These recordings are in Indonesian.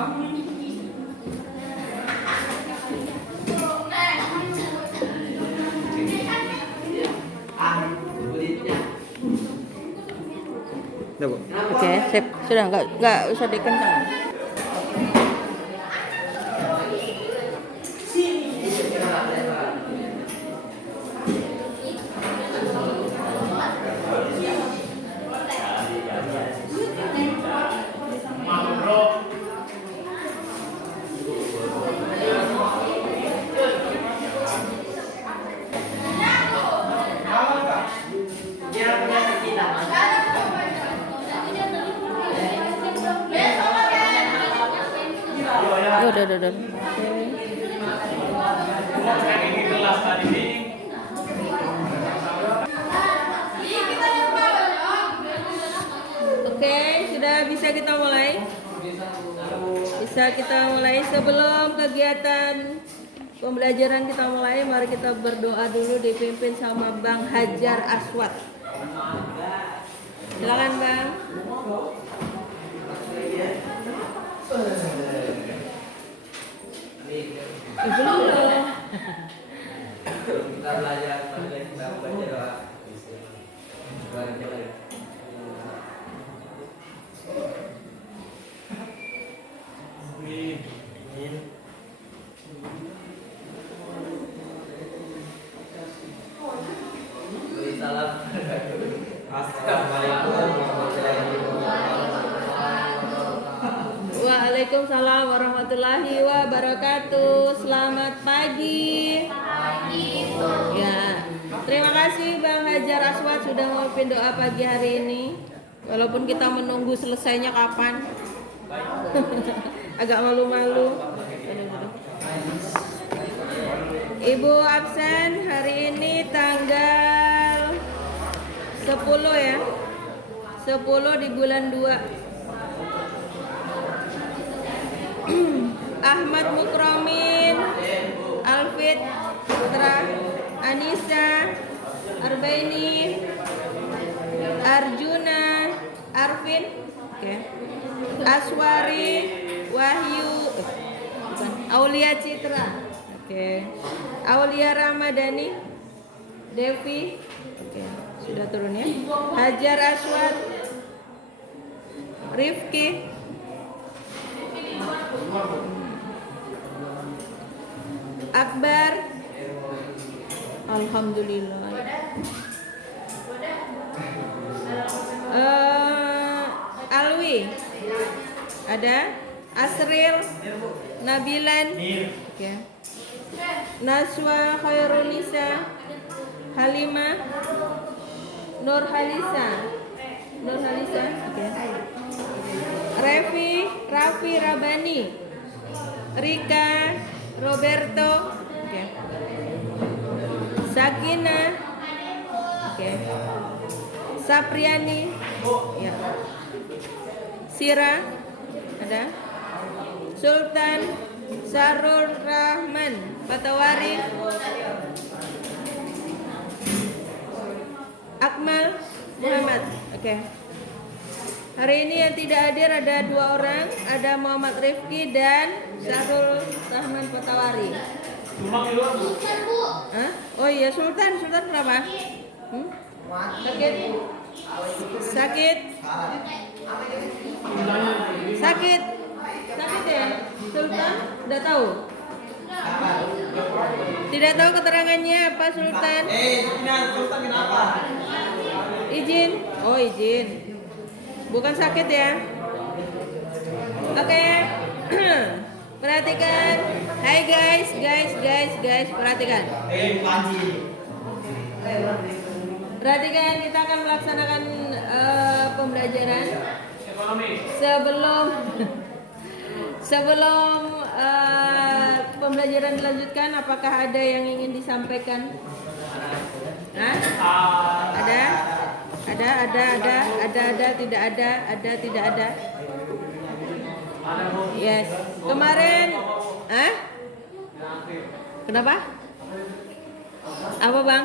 Oke, sip. Sudah nggak usah dikencang. Udah. Oke, sudah bisa kita mulai. Sebelum kegiatan pembelajaran kita mulai, mari kita berdoa dulu dipimpin sama Bang Hajar Aswad. Silakan Bang. Belum loh. Kita belajar doa. Salam. Assalamualaikum warahmatullahi wabarakatuh. Waalaikumsalam warahmatullahi wabarakatuh. Selamat pagi. Ya, terima kasih Bang Hajar Aswad sudah memimpin doa pagi hari ini. Walaupun kita menunggu selesainya kapan. Agak malu-malu. Ibu absen hari ini tanggal 10 ya. 10 di bulan 2. Ahmad Mukromin, Alfit Putra, Anissa, Arbaini, Arjuna, Arvin, Aswari, Wahyu, Aulia Citra, Aulia Ramadhani, Devi, sudah turun ya. Hajar Aswad, Rifki, Akbar, alhamdulillah. Alwi, ada Asril, Nabilan, Naswa Khairunisa, Halimah, Nur Halisa, Raffi Rabani, Rika, Roberto, Sakina, Sapriani, ya. Sira, ada Sultan, Sarul Rahman, Patawari, Akmal Muhammad. Hari ini yang tidak hadir ada 2 orang, ada Muhammad Rifki dan Sarul Rahman Patawari. Hah? Oh iya, Sultan kenapa? Sakit ya? Sultan udah tahu? Tidak tahu keterangannya apa Sultan? Sultan kenapa? Izin. Oh, izin. Bukan sakit ya? Oke. Perhatikan. Hai guys, perhatikan. Perhatikan, kita akan melaksanakan pembelajaran. Sebelum pembelajaran dilanjutkan, apakah ada yang ingin disampaikan? Hah? Ada, tidak ada. Yes. Kemarin, kenapa? Apa Bang?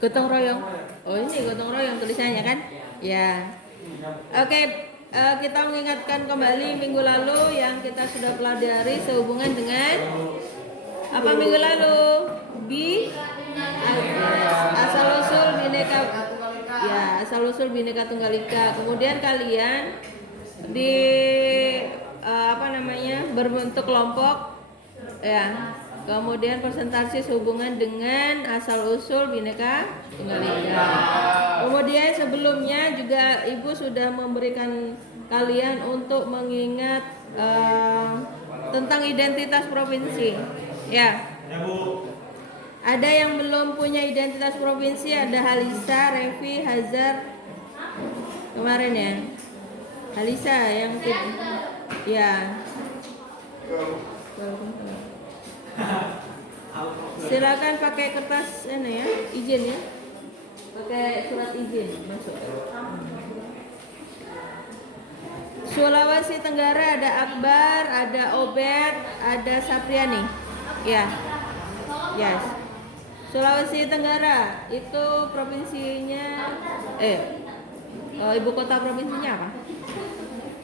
Gotong royong. Oh ini gotong royong tulisannya kan? Ya. Oke. kita mengingatkan kembali minggu lalu yang kita sudah pelajari sehubungan dengan apa minggu lalu? Asal-usul bineka, ya, asal-usul bineka tunggal ika. Kemudian kalian di berbentuk kelompok, ya. Kemudian presentasi sehubungan dengan asal-usul bineka tunggal ika. Kemudian sebelumnya juga Ibu sudah memberikan kalian untuk mengingat tentang identitas provinsi, ya. Ada yang belum punya identitas provinsi, ada Halisa, Revi, Hazar kemarin ya. Halisa yang ya. Silakan pakai kertas ini ya, izin ya. Pakai surat izin masuk. Sulawesi Tenggara ada Akbar, ada Obed, ada Sapriani. Ya. Yes. Sulawesi Tenggara itu provinsinya ibu kota provinsinya apa?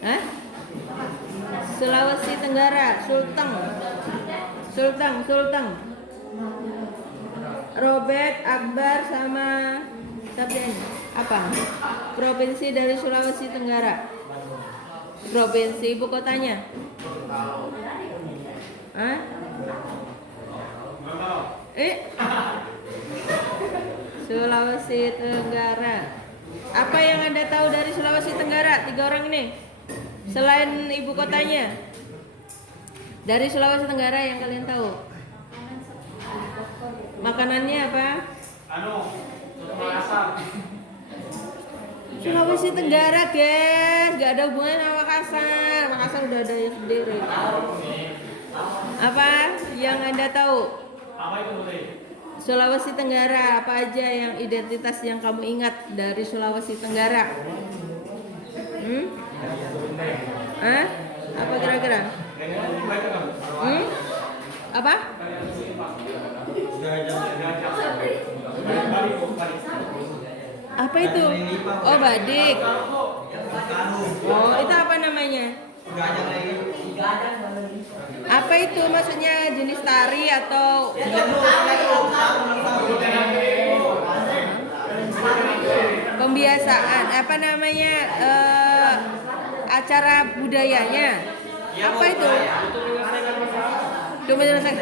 Hah? Sulawesi Tenggara, Sulteng. Robert, Akbar sama Sapriani. Apa? Provinsi dari Sulawesi Tenggara. Provinsi ibu kotanya. Hah? Sulawesi Tenggara. Apa yang Anda tahu dari Sulawesi Tenggara? 3 orang ini. Selain ibu kotanya. Dari Sulawesi Tenggara yang kalian tahu. Makanannya apa? Sulawesi Tenggara, guys. Gak ada hubungan sama Makassar. Makassar udah ada yang sendiri. Apa yang Anda tahu? Sulawesi Tenggara, apa aja yang identitas yang kamu ingat dari Sulawesi Tenggara? Hah? Apa kira-kira? Apa? Apa itu? Oh, badik. Oh, itu apa namanya? Apa itu maksudnya, jenis tari atau pembiasaan? Apa namanya, acara budayanya? Apa itu? Coba jelaskan.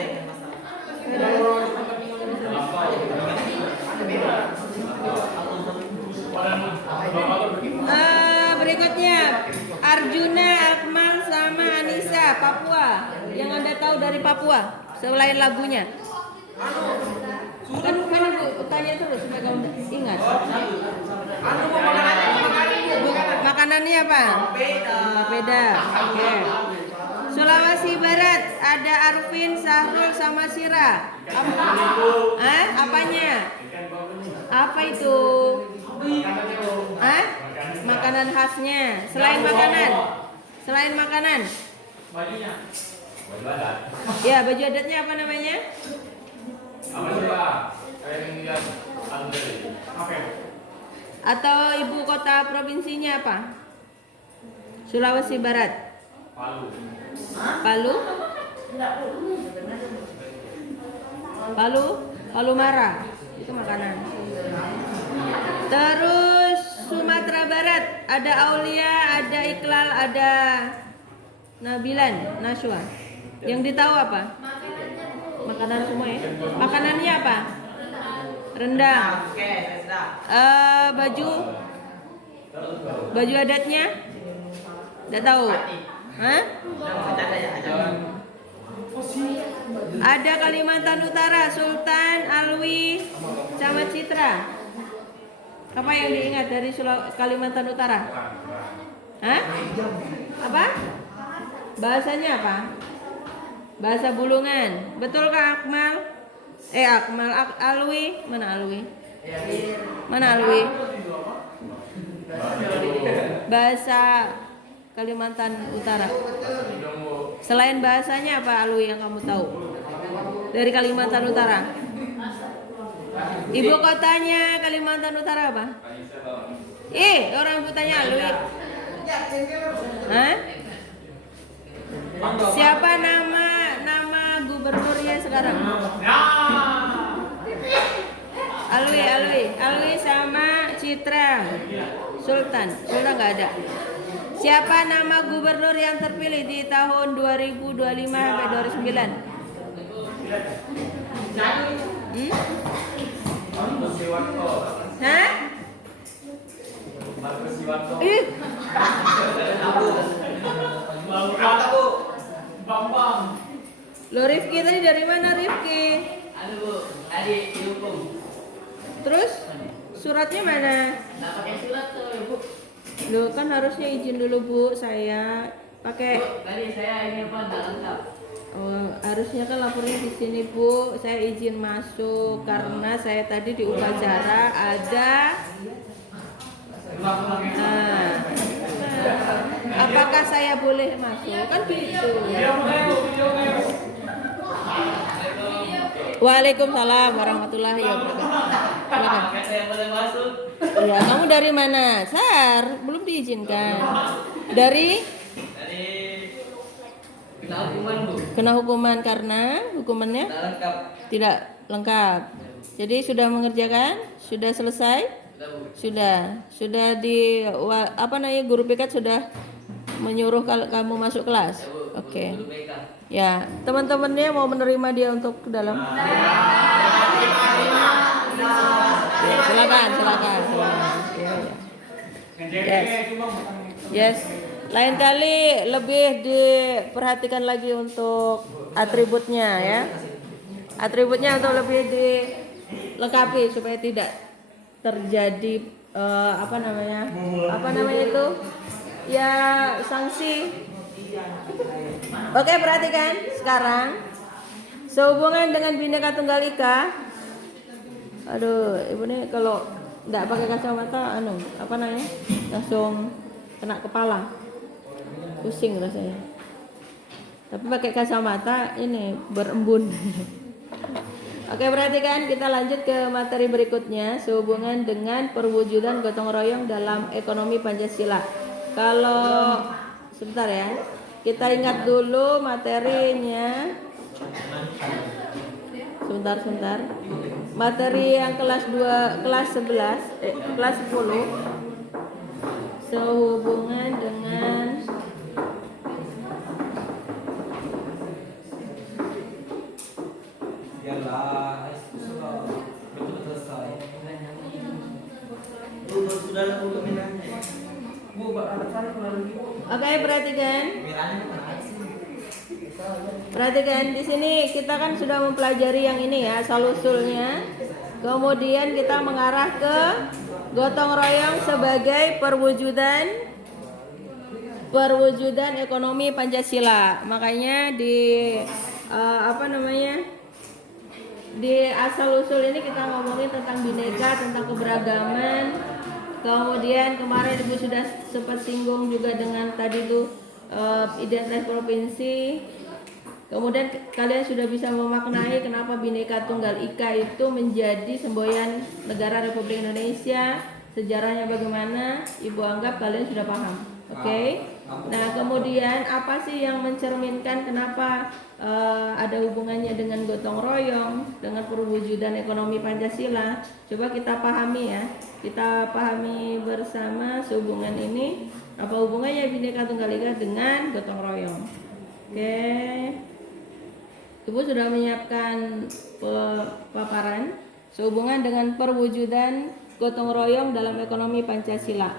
Berikutnya Arjuna, Akmal sama Anissa, Papua. Yang Anda tahu dari Papua selain lagunya? Kan Ibu tanya terus supaya kamu ingat. Makanannya apa? Papeda. Oke. Sulawesi Barat ada Arvin, Sahrul sama Sira. Apanya? Apa itu? Makanan khasnya. Selain makanan. Bajunya. Baju adat. Ya, baju adatnya apa namanya? Atau ibu kota provinsinya apa? Sulawesi Barat. Palu Mara. Itu makanan. Terus Sumatera Barat ada Aulia, ada Iqlal, ada Nabilan, Naswa. Yang ditahu apa? Makanan semua ya. Makanannya apa? Rendang. Baju adatnya? Tidak tahu. Hah? Ada Kalimantan Utara, Sultan, Alwi, sama Citra. Apa yang diingat dari Kalimantan Utara? Hah? Apa? Bahasanya apa? Bahasa Bulungan. Betul kah Akmal? Alwi. Mana Alwi? Bahasa Kalimantan Utara. Selain bahasanya apa Alwi yang kamu tahu dari Kalimantan Utara? Ibu kotanya Kalimantan Utara apa? Orang ibu tanya Alwi. Hah? Siapa nama gubernurnya sekarang? Alwi sama Citra. Sultan nggak ada. Siapa nama gubernur yang terpilih di tahun 2025 sampai 2009? Hah? Ih. Lo Rifki tadi dari mana Rifki? Terus suratnya mana? Nggak pakai surat tuh, Bu. Lo kan harusnya izin dulu Bu, saya pakai. Tadi saya ini apa nggak lengkap. Oh, harusnya kan lapornya di sini Bu. Saya izin masuk karena saya tadi di upacara ada. Apakah saya boleh masuk? Kan gitu. Waalaikumsalam warahmatullahi wabarakatuh. Saya boleh masuk. Ya, kamu dari mana? Sar, belum diizinkan. Dari Kena hukuman, Bu. kena hukuman karena hukumannya Nggak lengkap. tidak lengkap. Jadi sudah mengerjakan? Sudah selesai? Sudah, Bu. Sudah apa namanya guru PK sudah menyuruh kalau kamu masuk kelas. Oke. Guru BK. Ya, teman-temannya mau menerima dia untuk ke dalam. Ya, silakan. Ya. Yes. Lain kali lebih diperhatikan lagi untuk atributnya ya. Atributnya untuk lebih dilengkapi supaya tidak terjadi apa namanya itu ya sanksi. Oke, perhatikan sekarang sehubungan dengan Bhinneka Tunggal Ika. Aduh, ibu nih kalau nggak pakai kacamata apa namanya langsung kena kepala, pusing rasanya. Tapi pakai kacamata ini berembun. Oke, perhatikan, kita lanjut ke materi berikutnya sehubungan dengan perwujudan gotong royong dalam ekonomi Pancasila. Kalau sebentar ya, kita ingat dulu materinya. Sebentar. Materi yang kelas 10 sehubungan dengan Oke, perhatikan di sini kita kan sudah mempelajari yang ini ya, asal usulnya. Kemudian kita mengarah ke gotong royong sebagai perwujudan ekonomi Pancasila. Makanya di di asal usul ini kita ngomongin tentang bineka, tentang keberagaman. Kemudian kemarin Ibu sudah sempat singgung juga dengan tadi tuh identitas provinsi. Kemudian kalian sudah bisa memaknai kenapa Bhinneka Tunggal Ika itu menjadi semboyan negara Republik Indonesia, sejarahnya bagaimana. Ibu anggap kalian sudah paham. Oke. Nah, kemudian apa sih yang mencerminkan kenapa ada hubungannya dengan gotong royong, dengan perwujudan ekonomi Pancasila? Coba kita pahami ya. Kita pahami bersama sehubungan ini, apa hubungannya Bhinneka Tunggal Ika dengan gotong royong. Oke. Ibu sudah menyiapkan paparan sehubungan dengan perwujudan gotong royong dalam ekonomi Pancasila.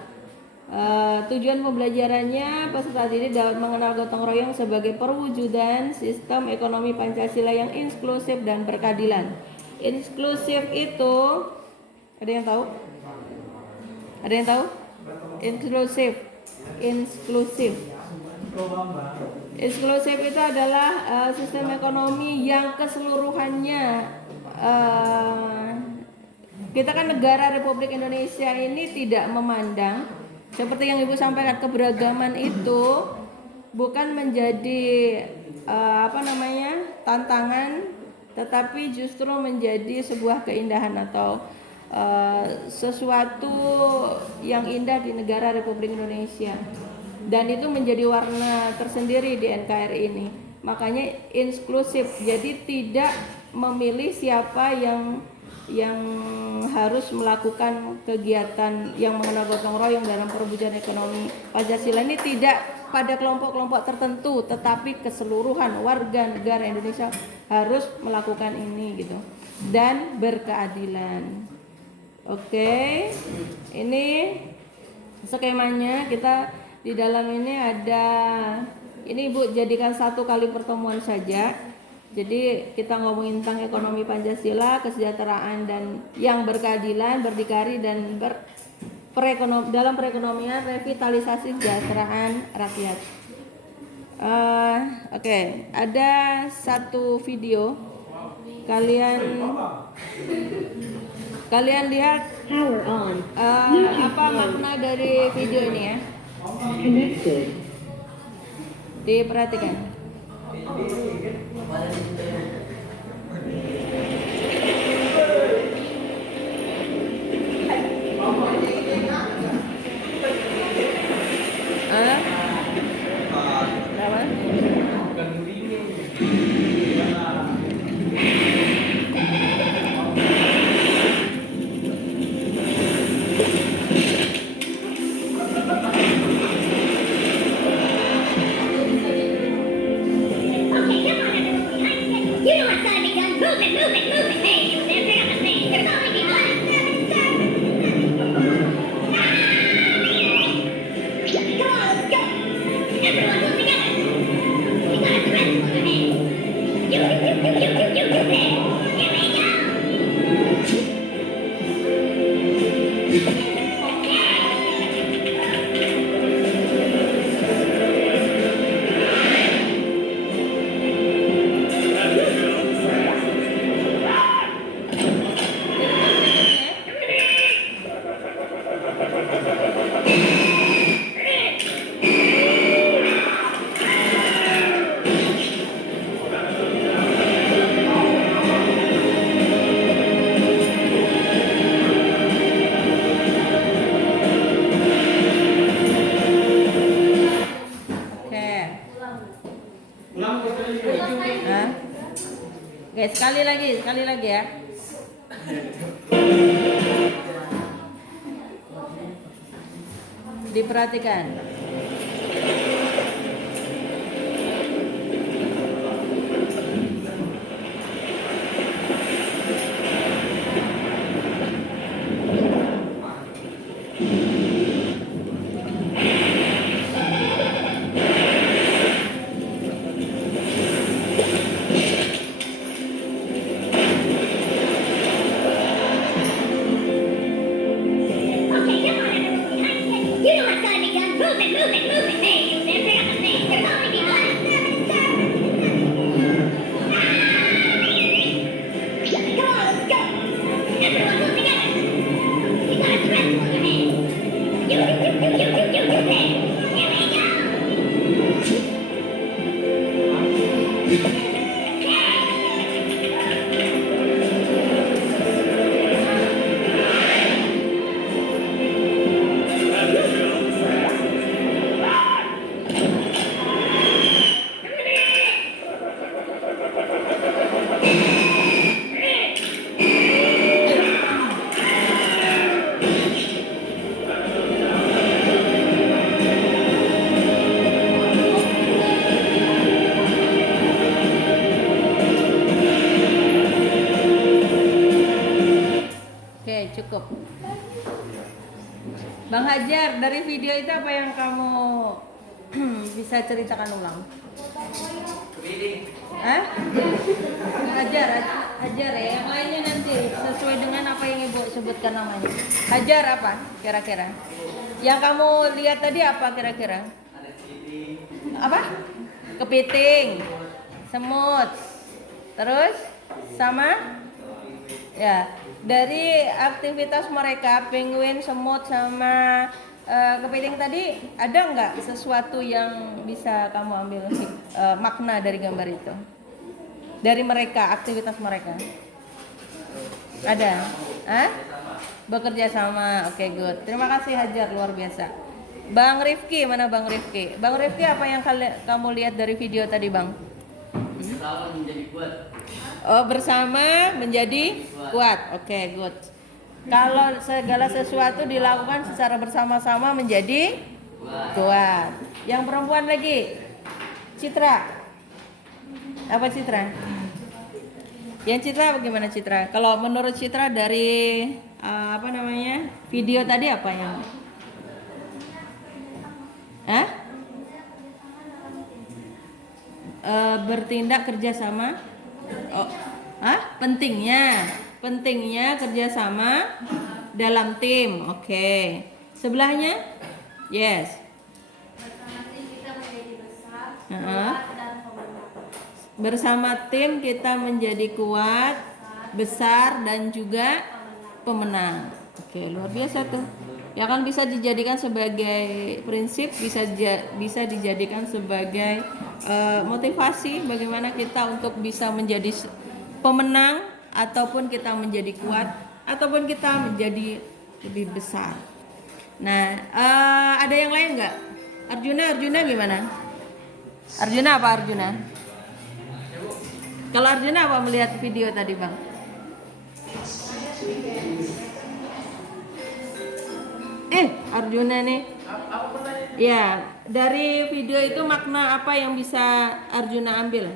Tujuan pembelajarannya peserta didik dapat mengenal gotong royong sebagai perwujudan sistem ekonomi Pancasila yang inklusif dan berkeadilan. Inklusif itu ada yang tahu? Ada yang tahu? Inklusif. Inklusif itu adalah sistem ekonomi yang keseluruhannya kita kan negara Republik Indonesia ini tidak memandang seperti yang Ibu sampaikan, keberagaman itu bukan menjadi tantangan, tetapi justru menjadi sebuah keindahan atau sesuatu yang indah di negara Republik Indonesia. dan itu menjadi warna tersendiri di NKRI ini. Makanya inklusif, jadi tidak memilih siapa yang harus melakukan kegiatan yang mengenal gotong royong dalam perwujudan ekonomi Pancasila ini, tidak pada kelompok-kelompok tertentu, tetapi keseluruhan warga negara Indonesia harus melakukan ini gitu, dan berkeadilan. Oke, ini skemanya. Kita di dalam ini ada, ini Ibu jadikan 1 kali pertemuan saja. Jadi kita ngomongin tentang ekonomi Pancasila, kesejahteraan dan yang berkeadilan, berdikari dan dalam perekonomian, revitalisasi kesejahteraan rakyat. Oke, ada 1 video. Kalian lihat Power on. apa makna dari video ini ya? Connected. Diperhatikan. Berapa? Oke, sekali lagi ya. Diperhatikan. Cukup. Bang Hajar, dari video itu apa yang kamu bisa ceritakan ulang? Hah? Hajar ya. Yang lainnya nanti sesuai dengan apa yang Ibu sebutkan namanya. Hajar apa kira-kira? Yang kamu lihat tadi apa kira-kira? Apa? Kepiting, semut, terus sama? Ya, dari aktivitas mereka, penguin, semut, sama kepiting tadi, ada nggak sesuatu yang bisa kamu ambil makna dari gambar itu? Dari mereka, aktivitas mereka? Ada? Hah? Bekerja sama, oke, good. Terima kasih Hajar, luar biasa. Bang Rifki, mana Bang Rifki? Bang Rifki, apa yang kamu lihat dari video tadi, Bang? Bersama menjadi kuat. Oh, bersama menjadi kuat. Oke, good. Kalau segala sesuatu dilakukan secara bersama-sama menjadi kuat. Yang perempuan lagi, Citra. Apa Citra? Yang Citra bagaimana Citra? Kalau menurut Citra dari apa namanya video tadi apa yang? Bertindak kerjasama. Oh, pentingnya kerjasama dalam tim. Oke. Sebelahnya, yes. Bersama tim kita menjadi kuat, besar dan juga pemenang. Oke, luar biasa tuh. Ya kan bisa dijadikan sebagai prinsip, bisa dijadikan sebagai motivasi bagaimana kita untuk bisa menjadi pemenang ataupun kita menjadi kuat ataupun kita menjadi lebih besar. Nah, ada yang lain nggak? Arjuna gimana? Arjuna apa Arjuna? Kalau Arjuna apa melihat video tadi, Bang? Arjuna nih. Ya, dari video itu makna apa yang bisa Arjuna ambil?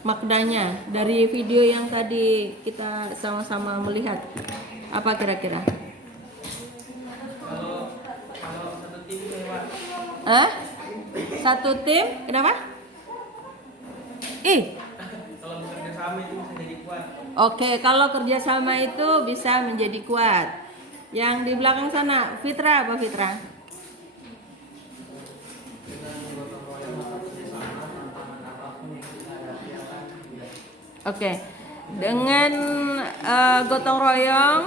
Maknanya dari video yang tadi kita sama-sama melihat. Apa kira-kira? Kalau satu tim lewat. Satu tim, kenapa? Kalau bekerja sama itu bisa jadi kuat. Oke, kalau kerjasama itu bisa menjadi kuat. Yang di belakang sana, Fitra apa Fitra? Oke, dengan gotong royong,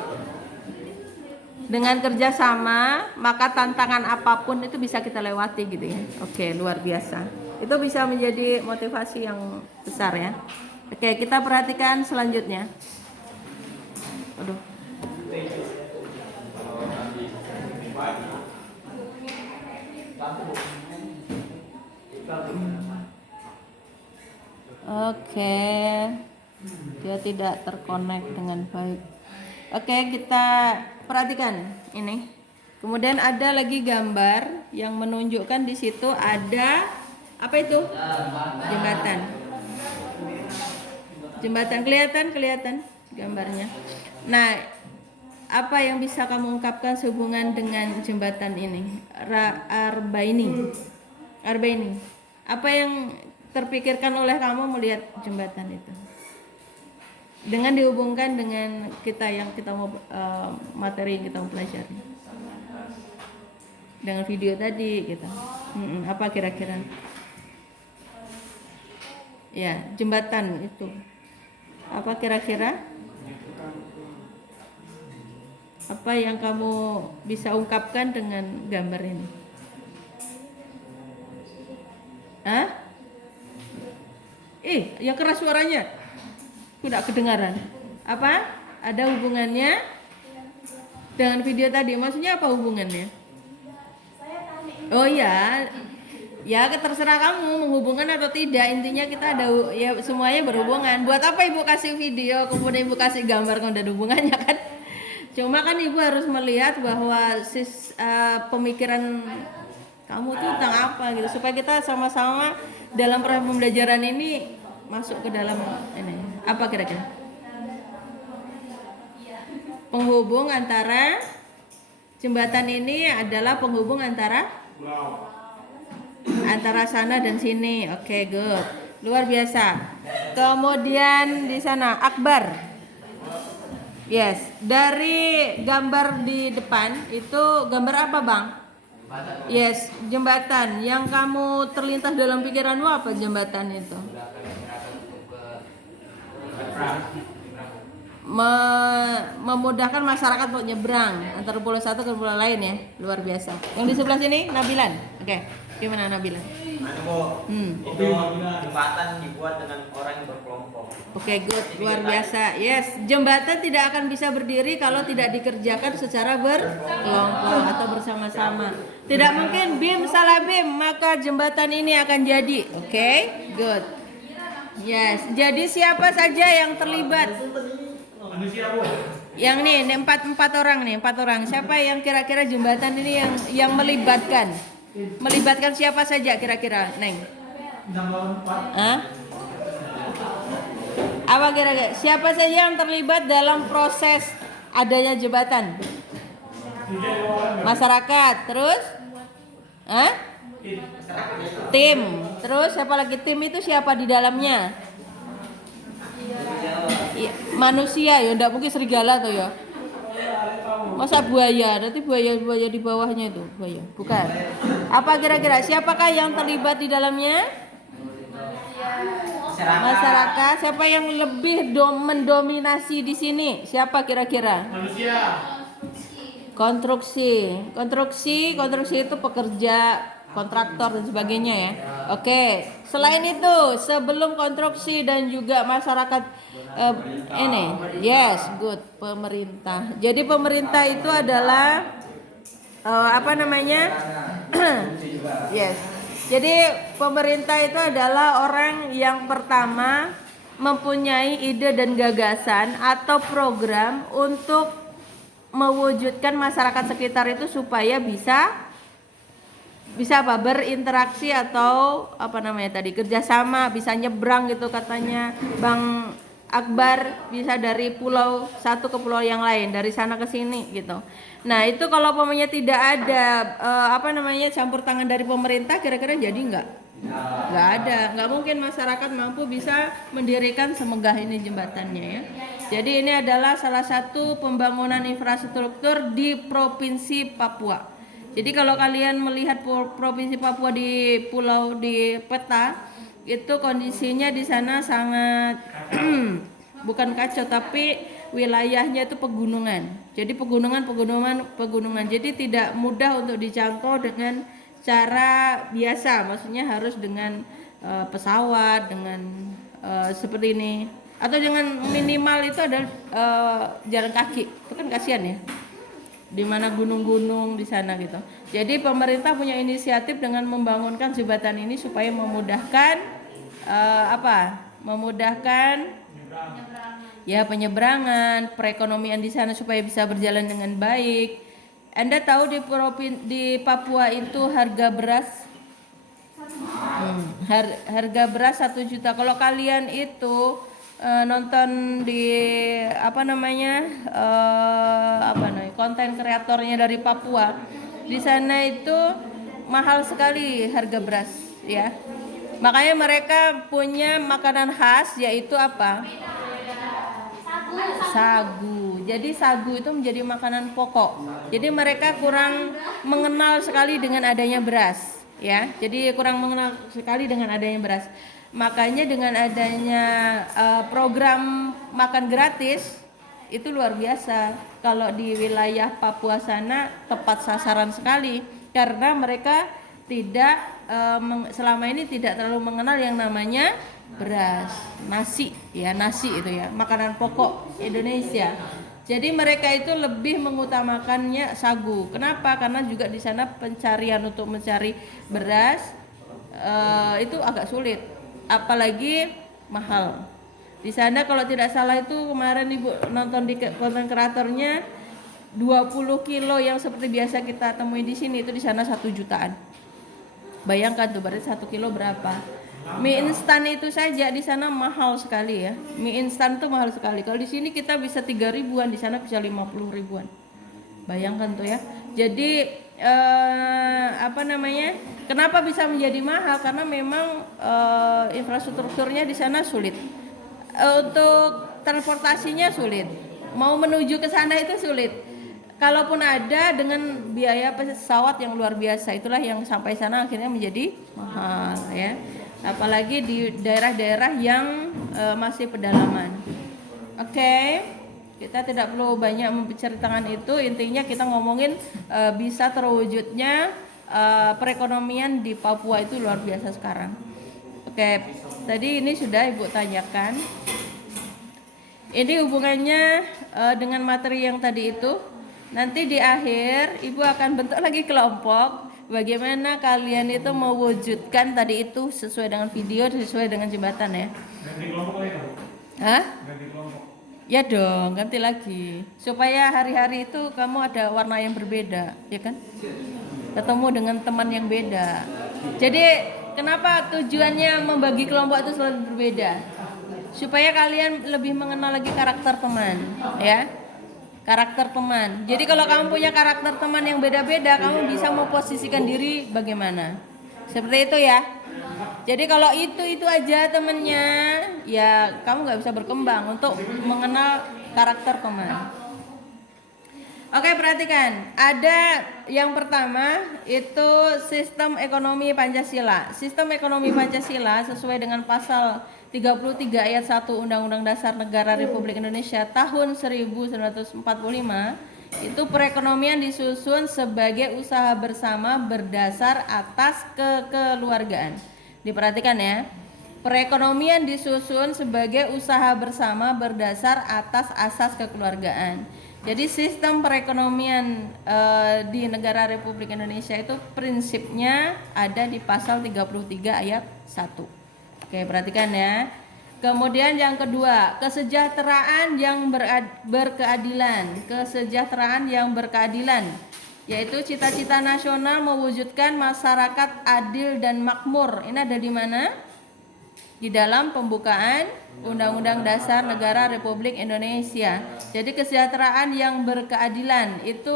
dengan kerjasama, maka tantangan apapun itu bisa kita lewati gitu ya. Oke, luar biasa. Itu bisa menjadi motivasi yang besar ya. Oke, kita perhatikan selanjutnya. Aduh. Oke, dia tidak terkonek dengan baik. Oke, kita perhatikan ini. Kemudian ada lagi gambar yang menunjukkan di situ ada apa itu? Jembatan. Jembatan kelihatan gambarnya. Nah, apa yang bisa kamu ungkapkan sehubungan dengan jembatan ini? Arbaini. Apa yang terpikirkan oleh kamu melihat jembatan itu? Dengan dihubungkan dengan kita mau materi yang kita mau pelajari. Dengan video tadi gitu. Apa kira-kira? Ya, jembatan itu. Apa kira-kira? Apa yang kamu bisa ungkapkan dengan gambar ini? Yang keras suaranya. Tidak kedengaran. Apa? Ada hubungannya dengan video tadi? Maksudnya apa hubungannya? Oh ya, ya terserah kamu menghubungkan atau tidak. Intinya kita ada ya semuanya berhubungan. Buat apa ibu kasih video kemudian ibu kasih gambar kalau ada hubungannya kan? Cuma kan ibu harus melihat bahwa pemikiran kamu tuh tentang apa gitu supaya kita sama-sama dalam proses pembelajaran ini masuk ke dalam ini. Apa kira-kira? Penghubung antara jembatan ini adalah penghubung antara sana dan sini. Oke, good. Luar biasa. Kemudian di sana Akbar. Yes, dari gambar di depan itu gambar apa, Bang? Yes, jembatan. Yang kamu terlintas dalam pikiranmu apa jembatan itu? Memudahkan masyarakat untuk nyebrang antara pulau satu ke pulau lain ya, luar biasa. Yang di sebelah sini Nabilan. Oke, gimana Nabilan? Itu jembatan dibuat dengan orang yang berkelompok. Oke, good, luar biasa. Yes, jembatan tidak akan bisa berdiri kalau tidak dikerjakan secara berkelompok atau bersama-sama. Tidak mungkin bim salah bim, maka jembatan ini akan jadi. Oke, good. Yes, jadi siapa saja yang terlibat? Yang nih, empat orang nih, 4 orang. Siapa yang kira-kira jembatan ini yang melibatkan? Melibatkan siapa saja kira-kira, Neng? Hah? Apa kira-kira? Siapa saja yang terlibat dalam proses adanya jembatan? Masyarakat, terus? Hah? Tim. Terus siapa lagi? Tim itu siapa di dalamnya? Manusia ya, enggak mungkin serigala tuh ya. Masa buaya? Nanti buaya di bawahnya itu, buaya. Bukan. Apa kira-kira? Siapakah yang terlibat di dalamnya? Masyarakat. Siapa yang lebih mendominasi di sini? Siapa kira-kira? Manusia. Konstruksi itu pekerja, kontraktor dan sebagainya ya. Oke. Selain itu, sebelum konstruksi dan juga masyarakat ini, yes, good, pemerintah. Jadi pemerintah itu adalah apa namanya? Yes. Jadi pemerintah itu adalah orang yang pertama mempunyai ide dan gagasan atau program untuk mewujudkan masyarakat sekitar itu supaya bisa apa, berinteraksi atau apa namanya tadi, kerjasama, bisa nyebrang gitu katanya Bang Akbar, bisa dari pulau satu ke pulau yang lain, dari sana ke sini gitu. Nah itu kalau umpamanya tidak ada apa namanya campur tangan dari pemerintah, kira-kira jadi nggak ada, nggak mungkin masyarakat mampu bisa mendirikan semegah ini jembatannya ya. Jadi ini adalah salah satu pembangunan infrastruktur di Provinsi Papua. Jadi kalau kalian melihat Provinsi Papua di peta, itu kondisinya di sana sangat bukan kacau, tapi wilayahnya itu pegunungan. Jadi pegunungan. Jadi tidak mudah untuk dijangkau dengan cara biasa. Maksudnya harus dengan pesawat, dengan seperti ini, atau dengan minimal itu adalah jalan kaki. Itu kan kasihan ya. Di mana gunung-gunung di sana gitu. Jadi pemerintah punya inisiatif dengan membangunkan jembatan ini supaya memudahkan ya penyeberangan, perekonomian di sana supaya bisa berjalan dengan baik. Anda tahu di Papua itu harga beras harga beras 1 juta. Kalau kalian itu nonton di konten kreatornya dari Papua, di sana itu mahal sekali harga beras ya. Makanya mereka punya makanan khas yaitu apa? Sagu. Jadi sagu itu menjadi makanan pokok. Jadi mereka kurang mengenal sekali dengan adanya beras ya. Jadi kurang mengenal sekali dengan adanya beras. Makanya dengan adanya program makan gratis itu luar biasa. Kalau di wilayah Papua sana tepat sasaran sekali karena mereka tidak selama ini tidak terlalu mengenal yang namanya beras, nasi itu ya, makanan pokok Indonesia. Jadi mereka itu lebih mengutamakannya sagu. Kenapa? Karena juga di sana pencarian untuk mencari beras itu agak sulit, apalagi mahal. Di sana kalau tidak salah itu kemarin Ibu nonton di konten kreatornya 20 kilo yang seperti biasa kita temui di sini itu di sana 1 jutaan. Bayangkan tuh berarti 1 kilo berapa? Mie instan itu saja di sana mahal sekali ya. Mie instan tuh mahal sekali. Kalau di sini kita bisa 3 ribuan, di sana bisa 50 ribuan. Bayangkan tuh ya. Jadi kenapa bisa menjadi mahal? Karena memang infrastrukturnya di sana sulit. Untuk transportasinya sulit. Mau menuju ke sana itu sulit. Kalaupun ada dengan biaya pesawat yang luar biasa, itulah yang sampai sana akhirnya menjadi mahal ya. Apalagi di daerah-daerah yang masih pedalaman. Oke. Kita tidak perlu banyak menceritakan itu. Intinya kita ngomongin bisa terwujudnya perekonomian di Papua itu luar biasa sekarang. Oke. Tadi ini sudah Ibu tanyakan. Ini hubungannya dengan materi yang tadi itu. Nanti di akhir Ibu akan bentuk lagi kelompok. Bagaimana kalian itu mewujudkan tadi itu sesuai dengan video, sesuai dengan jembatan ya. Ganti kelompok lagi dong. Hah? Ganti kelompok. Ya dong, ganti lagi. Supaya hari-hari itu kamu ada warna yang berbeda, ya kan? Ketemu dengan teman yang beda. Jadi kenapa tujuannya membagi kelompok itu selalu berbeda? Supaya kalian lebih mengenal lagi karakter teman, ya. Karakter teman. Jadi kalau kamu punya karakter teman yang beda-beda, kamu bisa memposisikan diri bagaimana. Seperti itu ya. Jadi kalau itu aja temennya, ya kamu nggak bisa berkembang untuk mengenal karakter teman. Oke, perhatikan. Ada yang pertama itu sistem ekonomi Pancasila. Sistem ekonomi Pancasila sesuai dengan pasal 33 ayat 1 Undang-Undang Dasar Negara Republik Indonesia tahun 1945, itu perekonomian disusun sebagai usaha bersama berdasar atas kekeluargaan. Diperhatikan ya. Perekonomian disusun sebagai usaha bersama berdasar atas asas kekeluargaan. Jadi sistem perekonomian di negara Republik Indonesia itu prinsipnya ada di pasal 33 ayat 1. Oke, perhatikan ya. Kemudian yang kedua, kesejahteraan yang berkeadilan. Kesejahteraan yang berkeadilan yaitu cita-cita nasional mewujudkan masyarakat adil dan makmur. Ini ada di mana? Di dalam pembukaan Undang-Undang Dasar Negara Republik Indonesia. Jadi kesejahteraan yang berkeadilan itu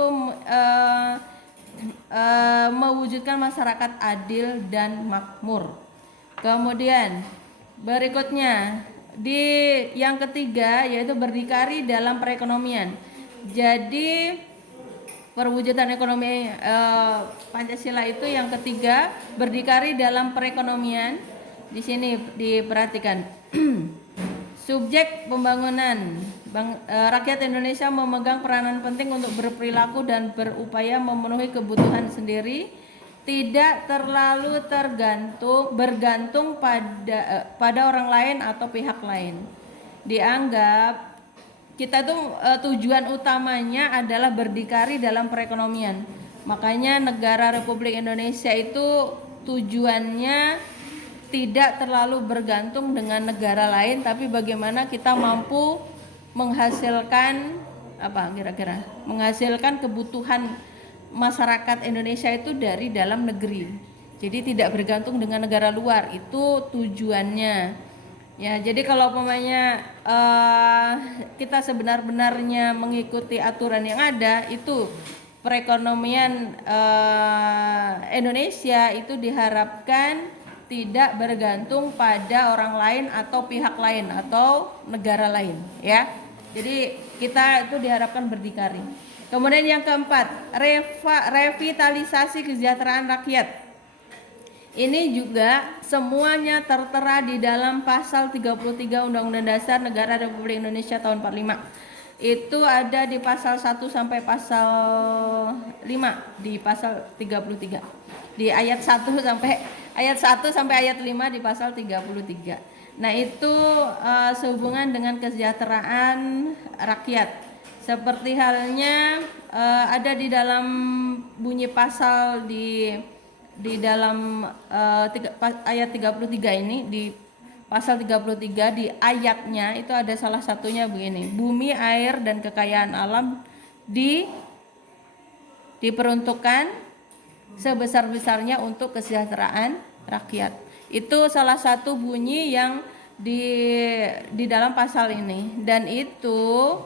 mewujudkan masyarakat adil dan makmur. Kemudian berikutnya di yang ketiga yaitu berdikari dalam perekonomian. Jadi perwujudan ekonomi Pancasila itu yang ketiga berdikari dalam perekonomian. Di sini diperhatikan subjek pembangunan rakyat Indonesia memegang peranan penting untuk berperilaku dan berupaya memenuhi kebutuhan sendiri, tidak terlalu bergantung pada orang lain atau pihak lain. Dianggap kita tuh tujuan utamanya adalah berdikari dalam perekonomian. Makanya negara Republik Indonesia itu tujuannya tidak terlalu bergantung dengan negara lain, tapi bagaimana kita mampu menghasilkan menghasilkan kebutuhan masyarakat Indonesia itu dari dalam negeri. Jadi tidak bergantung dengan negara luar, itu tujuannya. Ya, jadi kalau umpamanya kita sebenar-benarnya mengikuti aturan yang ada, itu perekonomian Indonesia itu diharapkan tidak bergantung pada orang lain atau pihak lain atau negara lain, ya. Jadi kita itu diharapkan berdikari. Kemudian yang keempat, revitalisasi kesejahteraan rakyat. Ini juga semuanya tertera di dalam pasal 33 Undang-Undang Dasar Negara Republik Indonesia tahun 45. Itu ada di pasal 1 sampai pasal 5 di pasal 33. Di ayat 1 sampai ayat 5 di pasal 33. Nah, itu sehubungan dengan kesejahteraan rakyat. Seperti halnya ada di dalam bunyi pasal di dalam ayat 33 ini, di pasal 33 di ayatnya itu ada salah satunya begini. Bumi, air dan kekayaan alam diperuntukkan sebesar-besarnya untuk kesejahteraan rakyat. Itu salah satu bunyi yang di dalam pasal ini, dan itu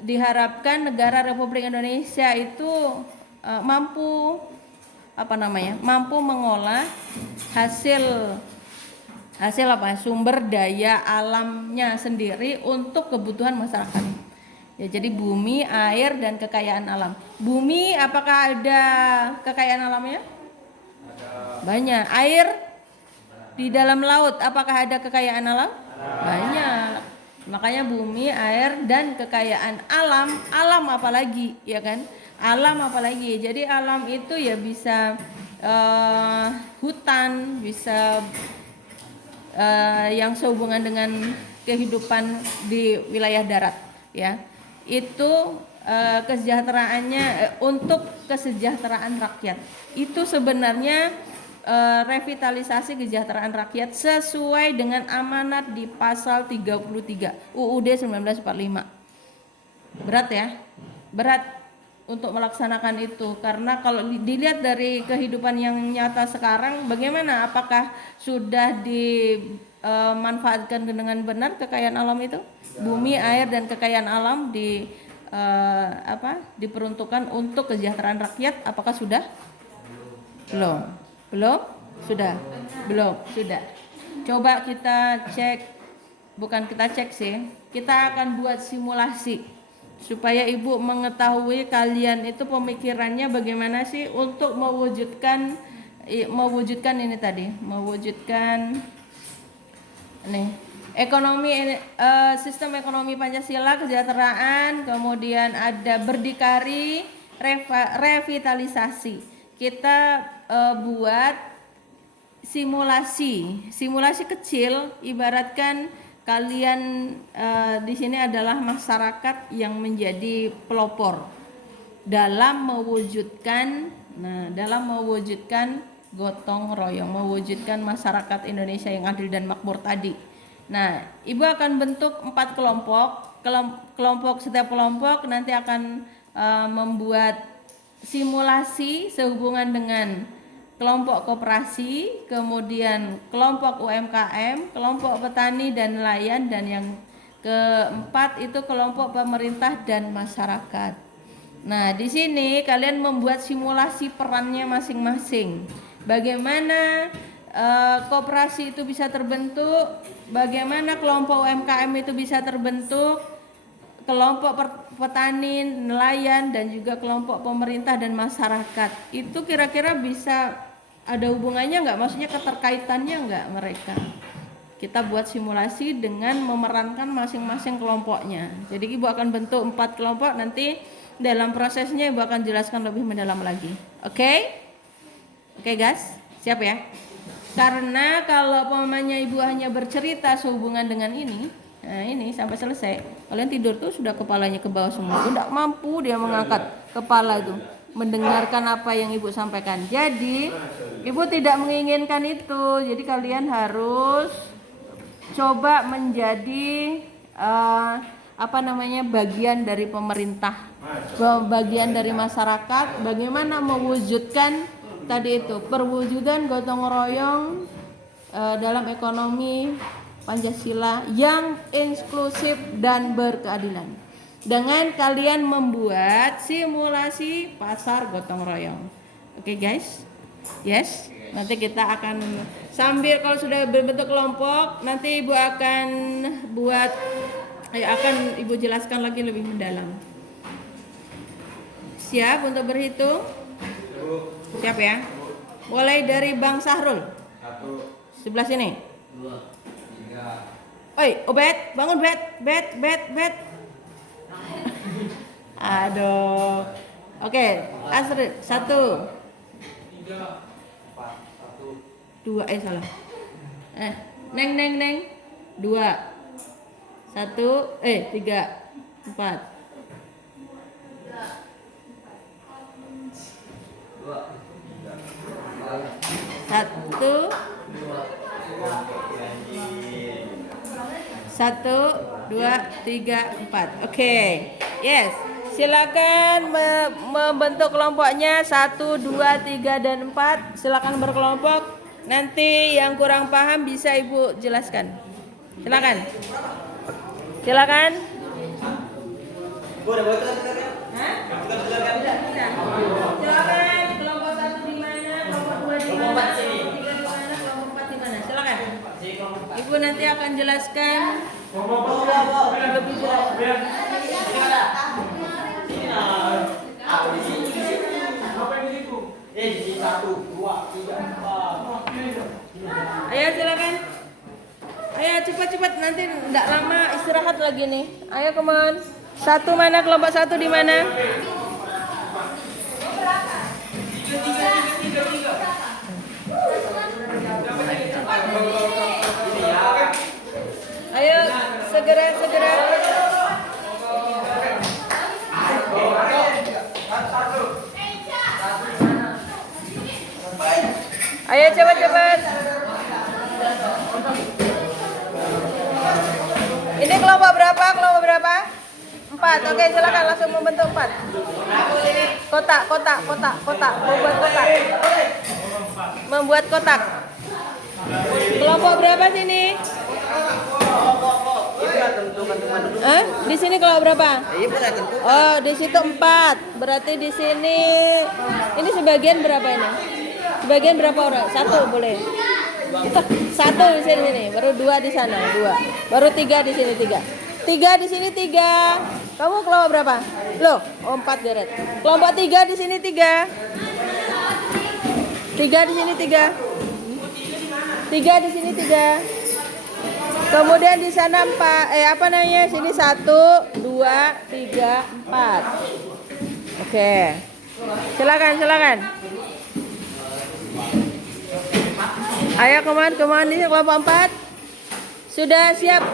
diharapkan negara Republik Indonesia itu mampu mengolah hasil sumber daya alamnya sendiri untuk kebutuhan masyarakat. Ya, jadi bumi, air dan kekayaan alam. Bumi, apakah ada kekayaan alamnya? Banyak. Air di dalam laut, apakah ada kekayaan alam? Banyak. Makanya bumi, air dan kekayaan alam apalagi, ya kan? Alam apalagi. Jadi alam itu ya bisa hutan, bisa yang sehubungan dengan kehidupan di wilayah darat, ya. Itu kesejahteraannya untuk kesejahteraan rakyat. Itu sebenarnya revitalisasi kesejahteraan rakyat sesuai dengan amanat di pasal 33 UUD 1945. Berat ya, berat untuk melaksanakan itu, karena kalau dilihat dari kehidupan yang nyata sekarang, bagaimana, apakah sudah dimanfaatkan dengan benar kekayaan alam itu, bumi, air dan kekayaan alam diperuntukkan untuk kesejahteraan rakyat? Apakah sudah? Belum? Sudah? Belum? Sudah. Coba kita cek, bukan kita cek sih, kita akan buat simulasi supaya ibu mengetahui kalian itu pemikirannya bagaimana sih untuk mewujudkan ini tadi, mewujudkan nih ekonomi, sistem ekonomi Pancasila, kesejahteraan, kemudian ada berdikari, revitalisasi. Kita buat simulasi kecil, ibaratkan kalian di sini adalah masyarakat yang menjadi pelopor dalam mewujudkan gotong royong, mewujudkan masyarakat Indonesia yang adil dan makmur tadi. Nah, ibu akan bentuk 4 kelompok, setiap kelompok nanti akan membuat simulasi sehubungan dengan kelompok koperasi, kemudian kelompok UMKM, kelompok petani dan nelayan, dan yang keempat itu kelompok pemerintah dan masyarakat. Nah, di sini kalian membuat simulasi perannya masing-masing. Bagaimana koperasi itu bisa terbentuk, bagaimana kelompok UMKM itu bisa terbentuk, kelompok petani, nelayan, dan juga kelompok pemerintah dan masyarakat. Itu kira-kira bisa ada hubungannya nggak? Maksudnya keterkaitannya nggak mereka? Kita buat simulasi dengan memerankan masing-masing kelompoknya. Jadi ibu akan bentuk 4 kelompok, nanti dalam prosesnya ibu akan jelaskan lebih mendalam lagi. Oke guys, siap ya? Karena kalau pamannya ibu hanya bercerita sehubungan dengan ini, nah ini sampai selesai, kalian tidur tuh sudah kepalanya ke bawah semua, tidak mampu dia mengangkat kepala itu mendengarkan apa yang ibu sampaikan. Jadi ibu tidak menginginkan itu. Jadi kalian harus coba menjadi bagian dari pemerintah, bagian dari masyarakat. Bagaimana mewujudkan tadi itu, perwujudan gotong royong dalam ekonomi Pancasila yang inklusif dan berkeadilan, dengan kalian membuat simulasi pasar gotong royong. Oke guys, yes. Nanti kita akan sambil, kalau sudah berbentuk kelompok, nanti ibu akan ibu jelaskan lagi lebih mendalam. Siap untuk berhitung? Siap ya? Mulai dari Bang Sahrul. 1. Sebelah sini. 2, 3. Oi, Obed, bangun bet. Aduh. Oke, Asri 1. 3, 4, 1. 2, salah. Neng 2. 1, 3, 4. 1, 2, 3, 4. Oke. Yes. Silakan membentuk kelompoknya 1, 2, 3 dan 4. Silakan berkelompok. Nanti yang kurang paham bisa ibu jelaskan. Silakan. Silakan. Boleh bocor. Hah? Tidak bisa. Silakan. Kelompok 1 di mana? Kelompok 2 di mana? Kelompok 3 di mana? Kelompok 4 di mana? Silakan. Ibu nanti akan jelaskan lebih jelas. Ayo silakan. Ayo cepat nanti tidak lama istirahat lagi nih. Ayo come on. 1 mana? Kelompok 1 di mana? Ayo segera. Ayo cepat. Ini kelompok berapa? 4. Oke, silakan langsung membentuk 4. Kotak. Membuat kotak. Kelompok berapa sini? Di sini kelompok berapa? Oh, di situ 4. Berarti di sini ini sebagian berapa ini? Sebagian berapa orang? 1 boleh. Itu 1 di sini, baru 2 di sana, 2. Baru 3 di sini, 3. 3 di sini 3. Kamu kelompok berapa? Loh, 4 deret. Kelompok 3 di sini 3. 3 di sini 3. 3 di sini 3. Kemudian di sana 4. Sini 1, 2, 3, 4. Oke. Silakan. Ayo kemana ini kelompok 4. Sudah siap?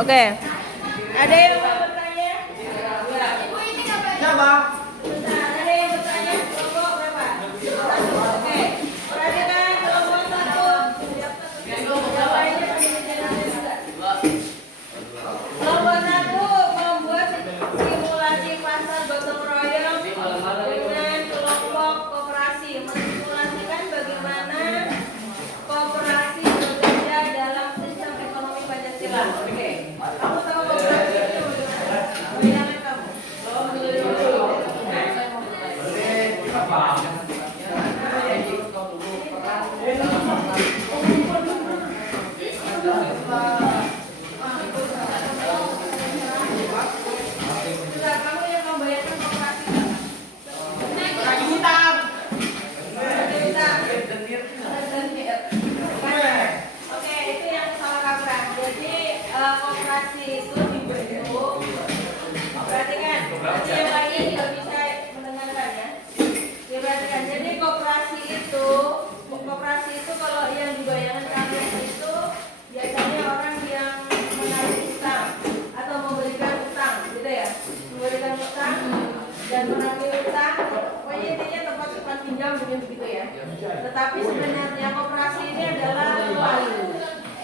Oke. Ada yang mau bertanya? Siapa? Ada yang bertanya? Kelompok berapa? Oke. Perhatikan kelompok 1. Kelompok 1 membuat simulasi pasar gotong royong dengan kelompok koperasi, mensimulasikan bagaimana koperasi bekerja dalam sistem ekonomi Pancasila. Oke. Kamu tahu koperasi itu bagaimana? Bayangan kamu. Kamu yang membayarkan koperasi. Oke, itu yang salah kaprah. Jadi koperasi itu dibentuk. Perhatikan, nanti yang lain juga bisa mendengarkan ya. Perhatikan. Jadi koperasi itu kalau yang dibayarkan kalian itu biasanya orang yang menarik utang atau memberikan utang, gitu ya. Memberikan utang dan menagih utang. Pokoknya intinya tempat pinjam begitu ya. Tetapi sebenarnya koperasi ini adalah pelaku.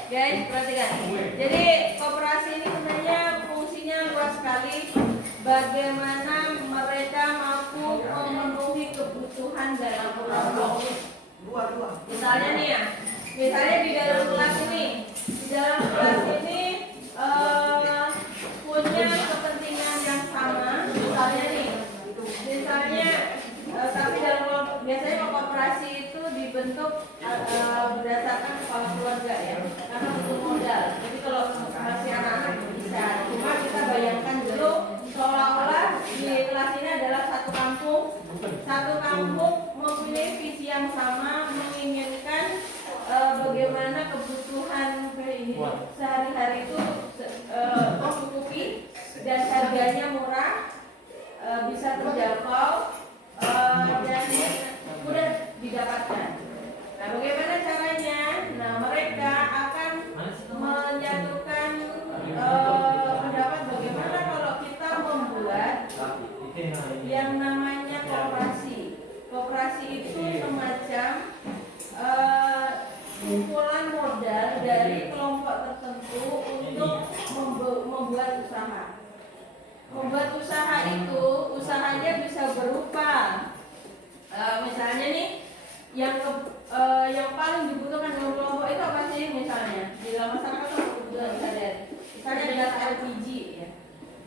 Guys, perhatikan. Jadi koperasi ini sebenarnya fungsinya luas sekali. Bagaimana mereka mampu memenuhi kebutuhan dalam kelompok. Misalnya nih ya, di dalam kelas ini punya kepentingan yang sama. Misalnya tapi dalam kelompok biasanya koperasi itu dibentuk berdasarkan kepala keluarga ya, karena butuh modal. Jadi kalau masih anak-anak bisa, cuma kita bayangkan dulu seolah-olah di kelas ini adalah satu kampung mempunyai visi yang sama, menginginkan bagaimana kebutuhan sehari-hari itu tercukupi dan harganya murah, bisa terjangkau dan mudah didapatkan. Nah, bagaimana caranya? Nah, mereka akan menyatukan pendapat bagaimana kalau kita membuat yang namanya koperasi. Koperasi itu semacam kumpulan modal dari kelompok tertentu untuk membuat usaha. Membuat usaha itu, usahanya bisa berupa misalnya nih yang paling dibutuhkan dalam kelompok itu apa sih? Misalnya di dalam masyarakat itu kebutuhan sehari-hari. Misalnya gas LPG ya.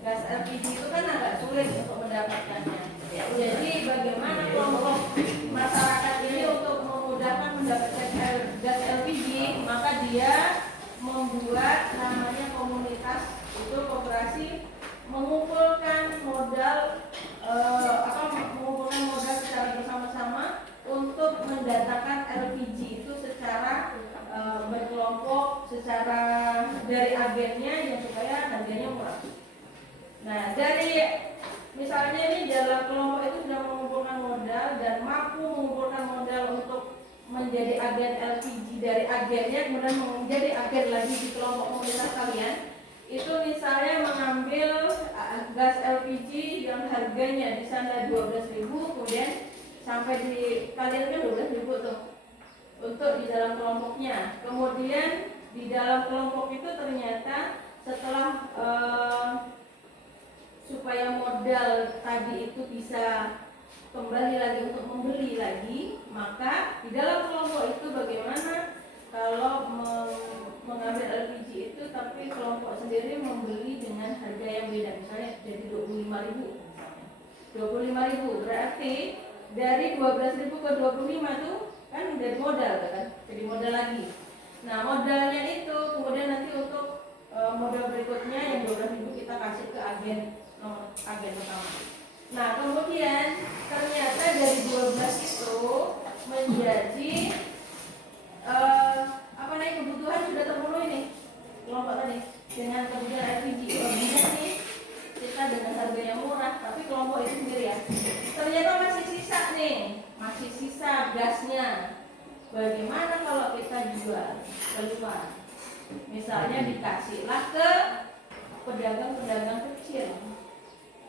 Gas LPG itu kan agak sulit untuk mendapatkannya. Jadi bagaimana kelompok masyarakat ini untuk memudahkan mendapatkan gas LPG, maka dia membuat namanya komunitas, itu koperasi, mengumpulkan modal secara bersama-sama untuk mendatangkan LPG itu secara berkelompok, secara menjadi agen LPG dari agennya kemudian menjadi agen lagi di kelompok komunitas kalian, itu misalnya mengambil gas LPG yang harganya di sana 12.000, kemudian sampai di kalian kan 12.000 tuh untuk di dalam kelompoknya. Kemudian di dalam kelompok itu ternyata setelah supaya modal tadi itu bisa kembali lagi untuk membeli lagi, maka di dalam kelompok itu bagaimana kalau mengambil LPG itu tapi kelompok sendiri membeli dengan harga yang beda, misalnya jadi 25.000 25.000 berarti dari 12.000 ke 25 tuh kan dari modal kan, jadi modal lagi. Nah modalnya itu kemudian nanti untuk modal berikutnya yang 12.000 kita kasih ke agen pertama. Nah kemudian ternyata dari 12 itu menjadi kebutuhan sudah terpenuhi nih kelompok tadi dengan kebutuhan LPG. Kemudian nih kita dengan harga yang murah, tapi kelompok itu sendiri ya ternyata masih sisa nih, masih sisa gasnya. Bagaimana kalau kita jual keluar? Misalnya dikasihlah ke pedagang-pedagang kecil,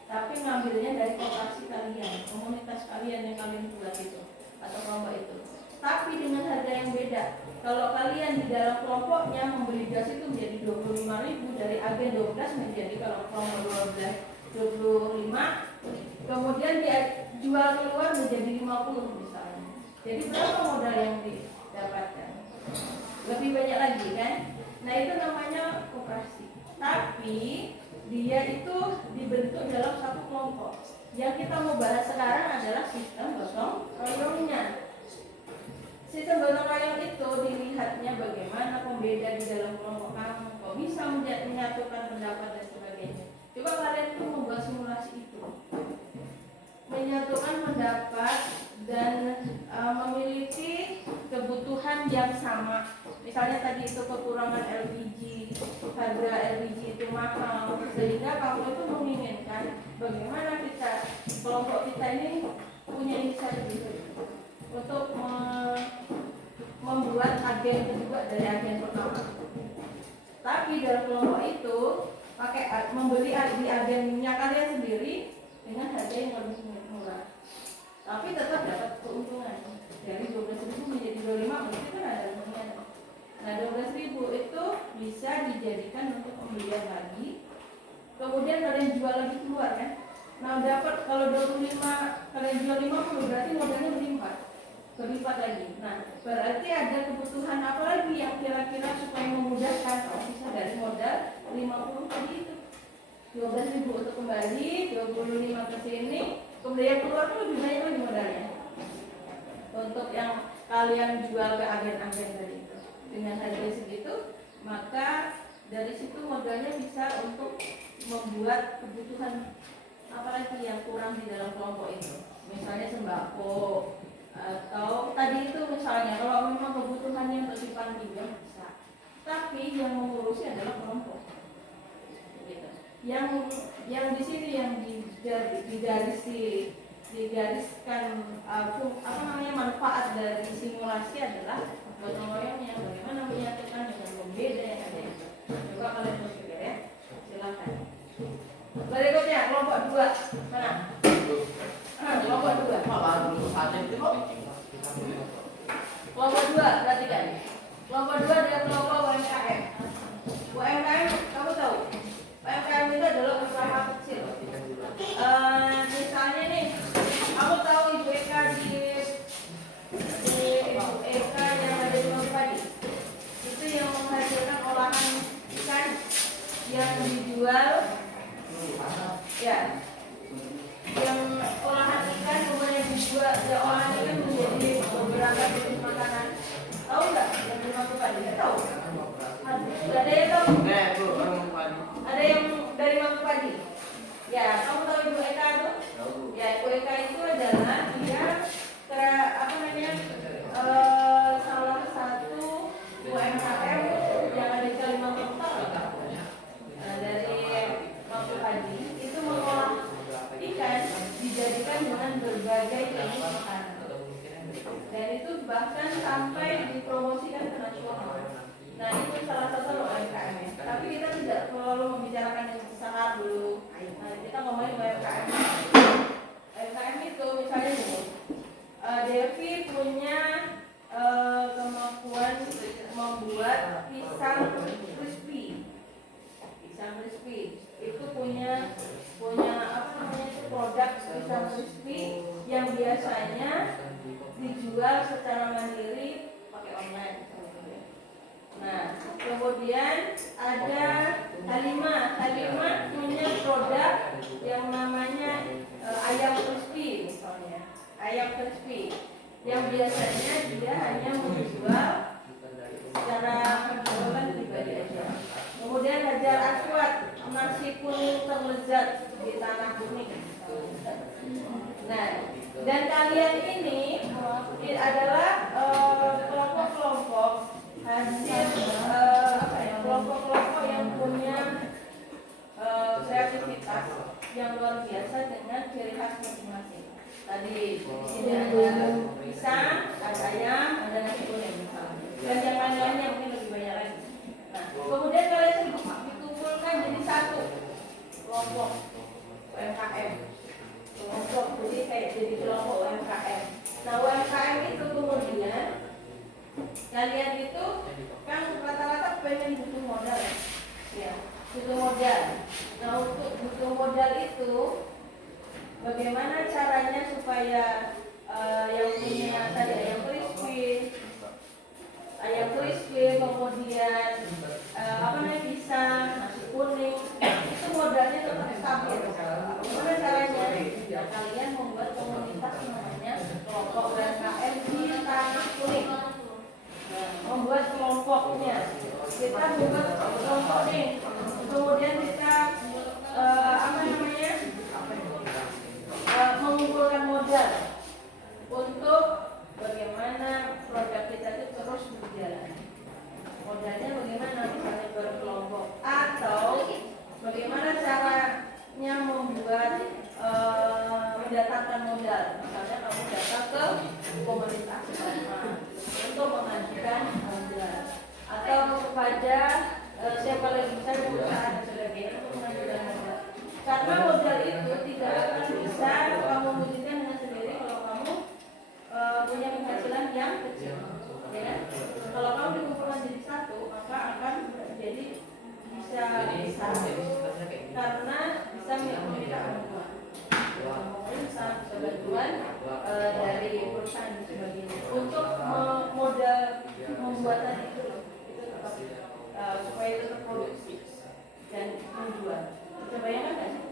tapi ngambilnya dari koperasi kalian, komunitas kalian yang kalian buat itu atau kelompok itu, tapi dengan harga yang beda. Kalau kalian di dalam kelompoknya membeli gas itu menjadi 25.000 dari agen 12 menjadi kalau kelompok 12 25, kemudian dia jual keluar menjadi 50 misalnya. Jadi berapa modal yang didapatkan? Lebih banyak lagi kan? Nah itu namanya koperasi. Tapi dia itu dibentuk dalam satu kelompok. Yang kita mau bahas sekarang adalah sistem gotong royongnya. Sistem gotong royong itu dilihatnya bagaimana pembeda di dalam kelompok kamu, kok bisa menyatukan pendapat dan sebagainya. Coba kalian tuh membuat simulasi itu, menyatukan pendapat dan memiliki kebutuhan yang sama. Misalnya tadi itu kekurangan LPG, harga LPG itu mahal, sehingga kamu itu menginginkan bagaimana kita kelompok kita ini punya inisiatif untuk membuat agen kedua dari agen pertama. Tapi dalam kelompok itu pakai membeli di agennya kalian sendiri dengan harga yang lebih murah, tapi tetap dapat keuntungan dari 12.000 menjadi 25, berarti kan ada untungnya. Nah 12.000 itu bisa dijadikan untuk pembelian lagi, kemudian kalian jual lagi keluar kan. Nah dapat kalau 25 kalian jual 50 berarti modalnya berlipat lagi. Nah berarti ada kebutuhan apa lagi yang kira-kira supaya memudahkan kalau bisa dari modal 50 tadi itu 12.000 untuk kembali, 25 ke sini, kemudian keluar itu lebih banyak lagi modalnya untuk yang kalian jual ke agen-agen tadi itu dengan harga segitu, maka dari situ modalnya bisa untuk membuat kebutuhan apalagi yang kurang di dalam kelompok itu, misalnya sembako atau tadi itu misalnya kalau memang kebutuhannya untuk simpan pinjam bisa, tapi yang mengurusi adalah kelompok gitu. Yang di sini yang digariskan manfaat dari simulasi adalah gotong royong yang bagaimana menyatukan dengan pembeda yang ada itu. Coba kalian berpikir ya, silakan. Berikutnya kelompok 2 mana? Kelompok 2. Kelompok 2 perhatikan. Kelompok 2 adalah kelompok UMKM. UMKM kamu tahu? UMKM itu adalah usaha kecil. Misalnya nih, kamu tahu Ibu Eka di Ibu Eka yang ada di Pagi. Itu yang menghasilkan olahan ikan yang dijual. Ya. Yang olahan ikan kemudian dijual, ya olahan ikan menjadi beberapa jenis makanan. Tahu nggak yang di Pagi? Nggak tahu. Ada yang tahu? Ada yang dari Pagi. Ya, kamu tahu Ibu Eka itu? dipromosikan ke nasional. Nah itu salah satu UMKM ya. Tapi kita tidak perlu membicarakan yang besar dulu. Nah kita ngomongin UMKM. UMKM itu misalnya gini, Devi punya kemampuan membuat pisang crispy. Pisang crispy itu punya apa namanya itu produk pisang crispy yang biasanya dijual secara mandiri pakai online. Nah, kemudian ada Halimah punya produk yang namanya ayam crispy misalnya. Ayam crispy yang biasanya dia hanya menjual secara penjualan pribadi aja. Kemudian Hajar Aswad, nasi kuning terlezat di tanah kuning. Nah, dan kalian ini adalah kelompok-kelompok hasil kelompok-kelompok yang punya kreativitas yang luar biasa dengan ciri khas masing-masing. Tadi di sini ada pisang, ada ayam, ada nasi kuning misalnya. Dan yang lain-lainnya mungkin lebih banyak lagi. Nah, kemudian kalian dikumpulkan jadi satu kelompok UMKM. Kelompok, jadi kayak jadi kelompok UMKM. Nah, UMKM itu kemudian kalian itu kan rata-rata pengen butuh modal ya, butuh modal. Nah, untuk butuh modal itu bagaimana caranya supaya yang punya tadi ayam crispy, kemudian apa namanya pisang, nasi kuning, itu modalnya tetap stabil. Bagaimana caranya? Ya, kalian membuat komunitas namanya kelompok UMKM di tanah kuning. Nah, membuat kelompoknya, kita membuat kelompok nih, kemudian kita apa namanya? Mengumpulkan modal untuk bagaimana produk kita itu terus berjalan. Modalnya bagaimana? Misalnya berkelompok atau bagaimana caranya membuat mendatangkan modal. Misalnya kamu datang ke komunitas untuk mengajukan modal atau kepada siapa lagi misalnya perusahaan dan sebagainya untuk mengajukan modal. Karena modal itu tidak akan bisa kamu wujudkan dengan sendiri kalau kamu punya penghasilan yang kecil, ya kan? Kalau kamu dikumpulkan jadi satu, maka akan jadi bisa karena bisa meminta bantuan, bisa bantuan dari perusahaan dan sebagainya untuk modal pembuatan itu tetap supaya itu terproduksi dan menjual. Bisa bayangkan nggak sih?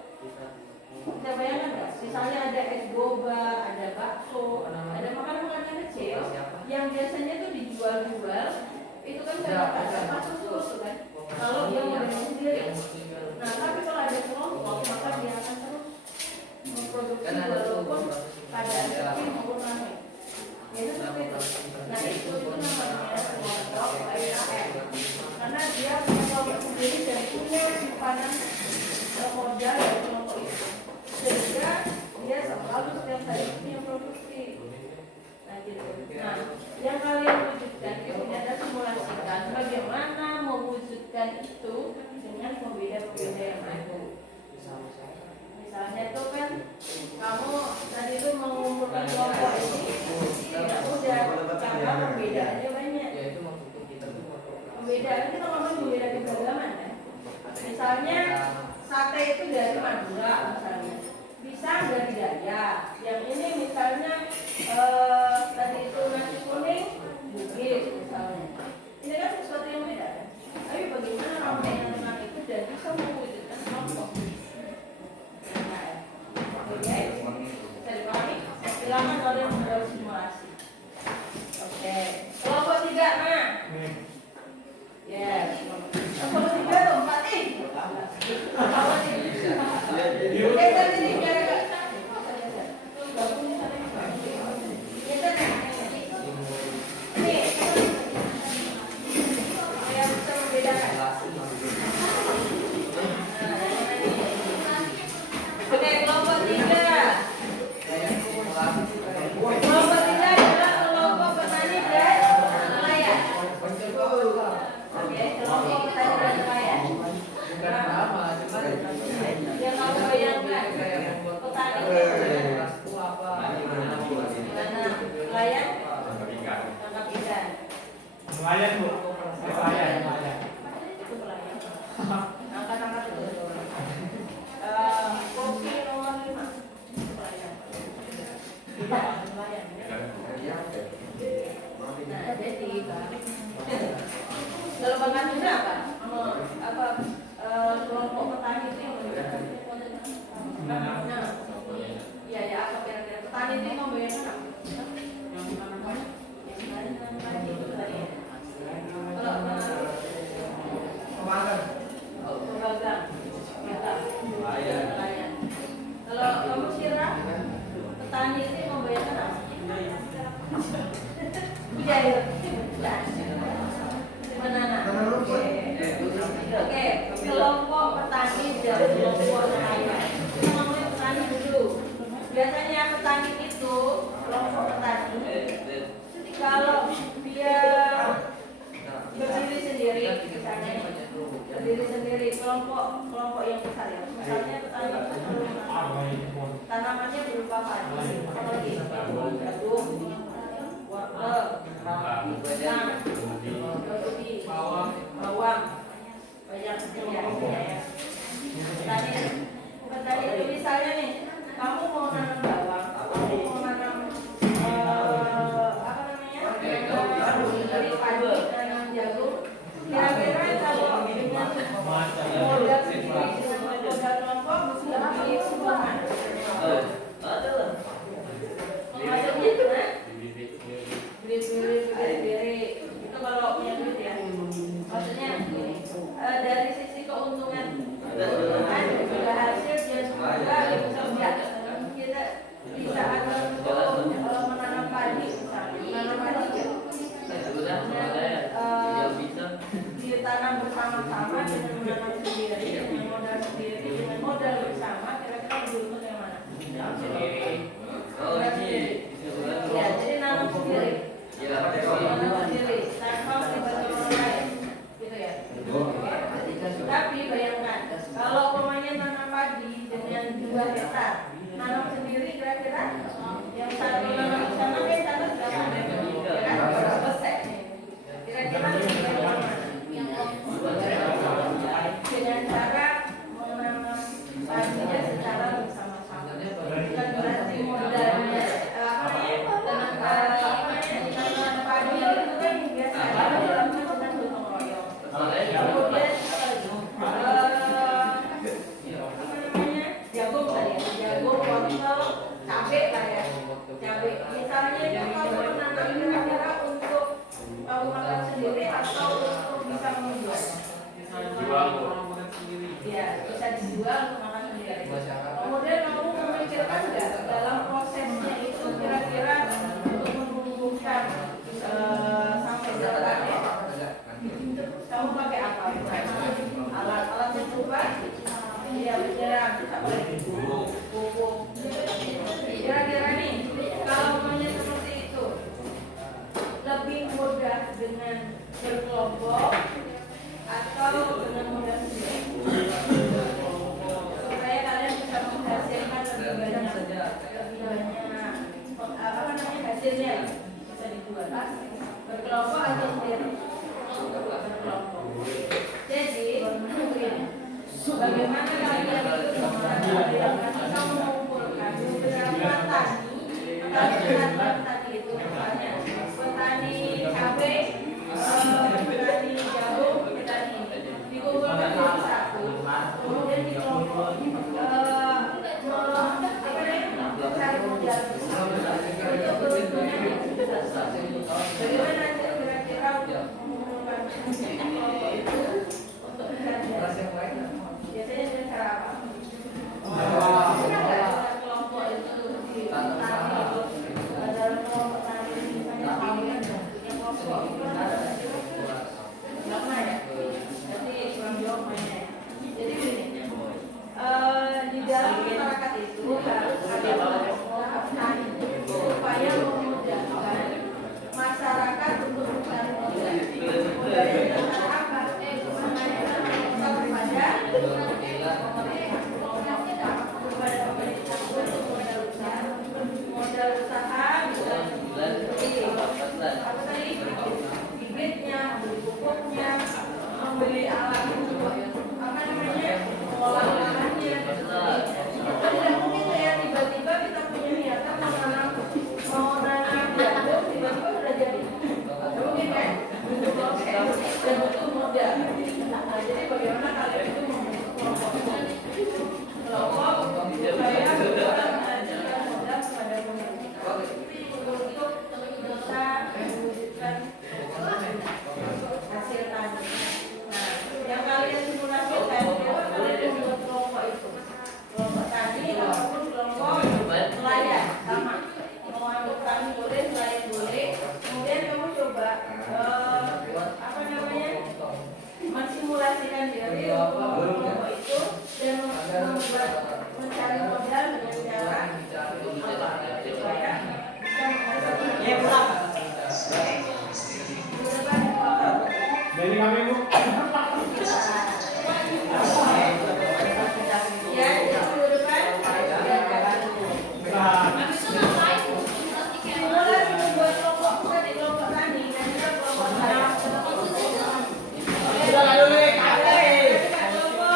Bisa bayangkan nggak? Misalnya ada es boba, ada bakso, ada makanan-makanan kecil yang biasanya itu dijual-jual, itu kan kadang-kadang masuk terus kan? Kalau dia modalnya sendiri. Nah, tapi kalau ada kelompok, maka dia akan terus memproduksi walaupun keadaan sepi maupun ramai. Ya, itu seperti itu. Nah, itu namanya kelompok UMKM. Karena dia punya kelompok sendiri dan punya simpanan modal dari kelompok itu, sehingga dia selalu setiap hari punya produksi. Nah gitu. Nah, yang kalian wujudkan itu ada simulasikan bagaimana mewujudkan itu dengan pembeda-pembeda yang ada. Misalnya itu kan kamu tadi itu mengumpulkan kelompok ini tidak mudah karena perbedaannya banyak. Pembedaan kita ngomong pembeda keberagaman kan. Misalnya sate itu dari Madura misalnya, pisang dari Dayak, yang ini misalnya tadi itu nasi kuning Bugis misalnya. Ini kan sesuatu yang beda kan. Tapi bagaimana kamu dengan itu dan bisa mewujudkan kelompok? Oke, bisa dipahami? Silakan kalian membuat simulasi. Oke, kelompok 3 nah. Yes. Kelompok 3 tuh 4 Pelayan bu. Pelayan. Itu pelayan. Angkat-angkat itu. Kopi nomor 5. Pelayan. Tidak, pelayan. Nah, jadi kalau Bang Andina apa kelompok petani itu yang membayarkan? Nah, iya ya, apa kira-kira petani itu yang membayarkan apa? Kalau kamu Syirah, petani itu yang membayarkan apa? Iya, iya. Menanam. Oke, kelompok petani dan kelompok nelayan. Kita ngomongin petani dulu. Biasanya petani itu kelompok petani. Kalau dia berdiri sendiri, misalnya berdiri sendiri kelompok yang besar ya. Misalnya petani tanamannya berupa padi, apalagi jagung, wortel, pisang, bawang, banyak ya. Petani itu misalnya nih, kamu mau nanam bawang, kamu mau nanam apa namanya? Dari padi, nanam jagung. Kira-kira kalau dengan modal sendiri dengan modal kelompok lebih sumbangan. Maksudnya itu kan? Beli itu kalau punya duit ya. Maksudnya gini, dari sisi keuntungan juga hasil dia juga bekerja. Kita bisa ada untuk menanam padi misalnya, menanam padi ditanam bersama-sama dengan menanam sendiri, dengan modal sendiri, dengan modal bersama, kira-kira lebih untung yang mana? Sendiri. Ya, jadi nanam sendiri. Nanam sendiri, tanpa melibatkan orang lain, gitu ya. Tapi bayangkan, kalau umpamanya nanam padi dengan 2 hektar, nanam sendiri kira-kira yang satu nanam di sana kan sana berapa? Ya kan? Berapa persen? Kira-kira lebih banyak mana? Dengan cara menanam padinya secara bersama-sama. Bukan berarti modalnya dengan tanam padi itu kan biasa dalam dengan gotong royong. Kemudian jagung tadi ya, jagung, wortel, cabai lah ya, cabai. Misalnya itu kalau menanam kira-kira untuk kamu makan sendiri atau untuk bisa menjual? Ya, bisa dijual untuk makan sendiri. Kemudian kamu memikirkan nggak dalam prosesnya itu kira-kira untuk menumbuhkan sampai sekarang kamu pakai apa? Alat-alat yang berubah? Iya, beneran bisa pakai pupuk. Kira-kira nih, kalau maunya seperti itu, lebih mudah dengan berkelompok atau dengan modal sendiri, supaya kalian bisa menghasilkan lebih banyak apa namanya hasilnya bisa dijual. Berkelompok atau sendiri? Berkelompok. Jadi bagaimana kalian itu bisa mengumpulkan beberapa petani tadi itu misalnya petani cabai, petani jagung, petani dikumpulkan jadi satu, kemudian dikelompok mencari modal untuk beruntungan. Bagaimana kira-kira untuk mengumpulkan kelompok itu untuk biasanya Jadi kami Bu. Ya, duduk depan. Mulai buat kelompok kita di kelompok tani, nanti kita kelompok saya. Kelompok kita adalah kelompok pemerintah dan kelompok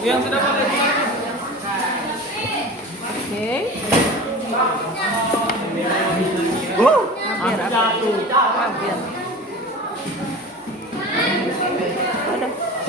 Yang sudah boleh pulang. Oke. Hampir. Udah.